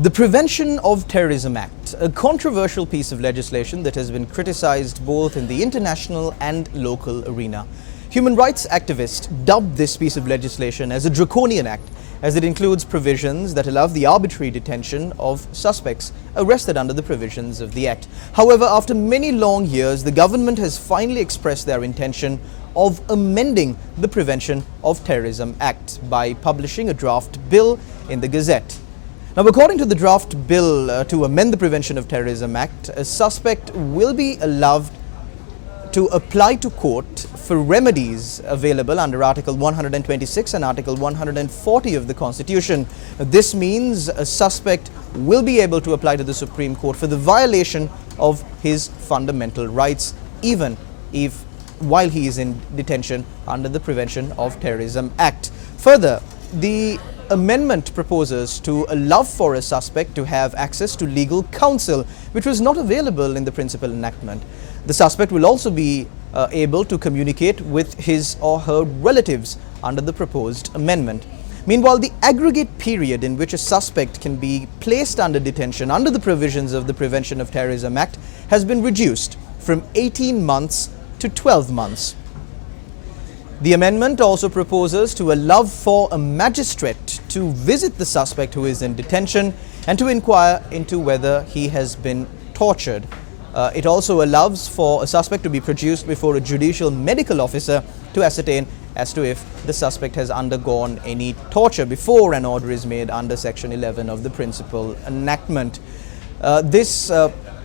The Prevention of Terrorism Act, a controversial piece of legislation that has been criticized both in the international and local arena. Human rights activists dubbed this piece of legislation as a draconian act, as it includes provisions that allow the arbitrary detention of suspects arrested under the provisions of the Act. However, after many long years, the government has finally expressed their intention of amending the Prevention of Terrorism Act by publishing a draft bill in the Gazette. Now, according to the draft bill to amend the Prevention of Terrorism Act, a suspect will be allowed to apply to court for remedies available under Article 126 and Article 140 of the Constitution. This means a suspect will be able to apply to the Supreme Court for the violation of his fundamental rights, even if while he is in detention under the Prevention of Terrorism Act. Further, the amendment proposes to allow for a suspect to have access to legal counsel, which was not available in the principal enactment. The suspect will also be able to communicate with his or her relatives under the proposed amendment. Meanwhile, the aggregate period in which a suspect can be placed under detention under the provisions of the Prevention of Terrorism Act has been reduced from 18 months to 12 months. The amendment also proposes to allow for a magistrate to visit the suspect who is in detention and to inquire into whether he has been tortured. It also allows for a suspect to be produced before a judicial medical officer to ascertain as to if the suspect has undergone any torture before an order is made under Section 11 of the principal enactment. This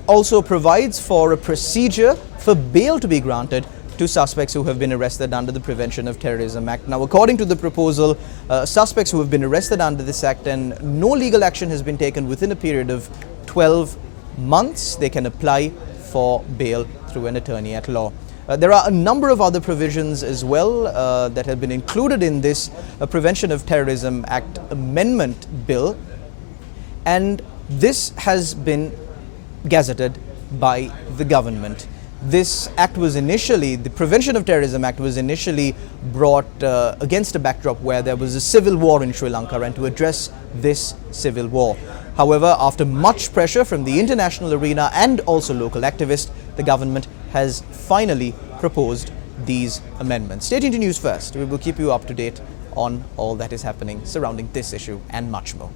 also provides for a procedure for bail to be granted to suspects who have been arrested under the Prevention of Terrorism Act. Now, according to the proposal, suspects who have been arrested under this act and no legal action has been taken within a period of 12 months, they can apply for bail through an attorney at law. There are a number of other provisions as well that have been included in this Prevention of Terrorism Act amendment bill, and this has been gazetted by the government. This act was initially, the Prevention of Terrorism Act was initially brought against a backdrop where there was a civil war in Sri Lanka, and to address this civil war. However, after much pressure from the international arena and also local activists, the government has finally proposed these amendments. Stay tuned to News First. We will keep you up to date on all that is happening surrounding this issue and much more.